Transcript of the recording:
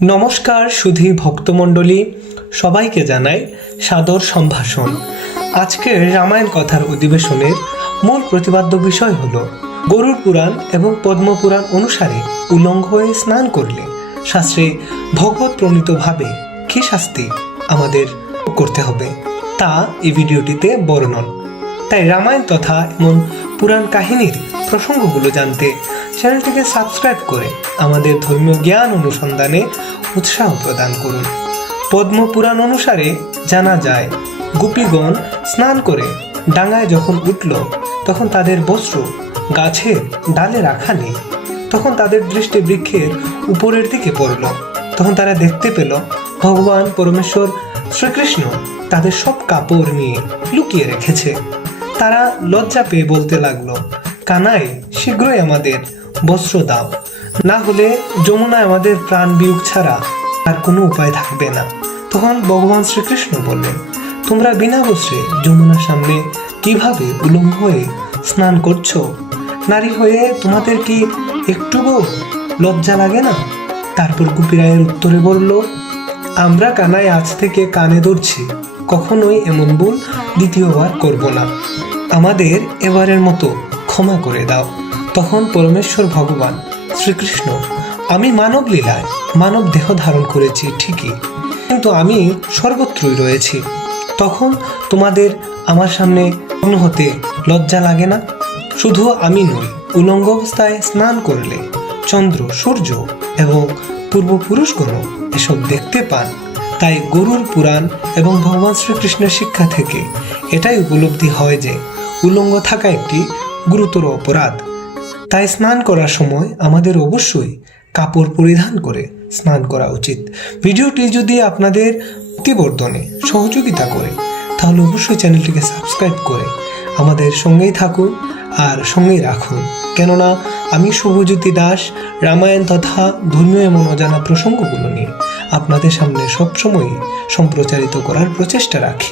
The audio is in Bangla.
নমস্কার সুধী ভক্তমণ্ডলী, সবাইকে জানাই সাদর সম্ভাষণ। আজকের রামায়ণ কথার অধিবেশনের মূল প্রতিপাদ্য বিষয় হল গরুড় পুরাণ এবং পদ্মপুরাণ অনুসারে উলঙ্গ হয়ে স্নান করলে শাস্ত্রে ভগবত প্রণীতভাবে কি শাস্তি আমাদের করতে হবে তা এই ভিডিওটিতে বর্ণন। তাই রামায়ণ তথা এমন পুরাণ কাহিনীর প্রসঙ্গগুলো জানতে চ্যানেলটিকে সাবস্ক্রাইব করে আমাদের ধর্মীয় জ্ঞান অনুসন্ধানে উৎসাহ প্রদান করুন। পদ্মপুরাণ অনুসারে জানা যায়, গোপীগণ স্নান করে ডাঙায় যখন উঠল তখন তাদের বস্ত্র গাছের ডালে রাখা নেই। তখন তাদের দৃষ্টি বৃক্ষের উপরের দিকে পড়ল। তখন তারা দেখতে পেল ভগবান পরমেশ্বর শ্রীকৃষ্ণ তাদের সব কাপড় নিয়ে লুকিয়ে রেখেছে। তারা লজ্জা পেয়ে বলতে লাগলো, কানাই, শীঘ্রই আমাদের বস্ত্র দাও, না হলে যমুনায় আমাদের প্রাণ বিয়োগ ছাড়া আর কোনো উপায় থাকবে না। তখন ভগবান শ্রীকৃষ্ণ বললেন, তোমরা বিনা বস্ত্রে যমুনার সামনে কিভাবে উলঙ্গ হয়ে স্নান করছো? নারী হয়ে তোমাদের কি একটুও লজ্জা লাগে না? তারপর গোপীরায়ের উত্তরে বলল, আমরা কানাই আজ থেকে কানে ধরছি, কখনোই এমন ভুল দ্বিতীয়বার করব না, আমাদের এবারের মতো ক্ষমা করে দাও। তখন পরমেশ্বর ভগবান শ্রীকৃষ্ণ, আমি মানব লীলায় মানব দেহ ধারণ করেছি ঠিকই, কিন্তু আমি সর্বত্রই রয়েছি। তখন তোমাদের আমার সামনে হতে লজ্জা লাগে না? শুধু আমি নই, উলঙ্গ অবস্থায় স্নান করলে চন্দ্র, সূর্য এবং পূর্বপুরুষগণ এসব দেখতে পান। তাই গরুড় পুরাণ এবং ভগবান শ্রীকৃষ্ণের শিক্ষা থেকে এটাই উপলব্ধি হয় যে উলঙ্গ থাকা একটি গুরুতর অপরাধ। তাই স্নান করার সময় আমাদের অবশ্যই কাপড় পরিধান করে স্নান করা উচিত। ভিডিওটি যদি আপনাদের প্রতিবর্ধনে সহযোগিতা করে তাহলে অবশ্যই চ্যানেলটিকে সাবস্ক্রাইব করে আমাদের সঙ্গেই থাকুন আর সঙ্গেই রাখুন, কেননা আমি শুভজ্যোতি দাস রামায়ণ তথা ধর্মীয় এমন অজানা প্রসঙ্গগুলো নিয়ে আপনাদের সামনে সবসময় সম্প্রচারিত করার প্রচেষ্টা রাখি।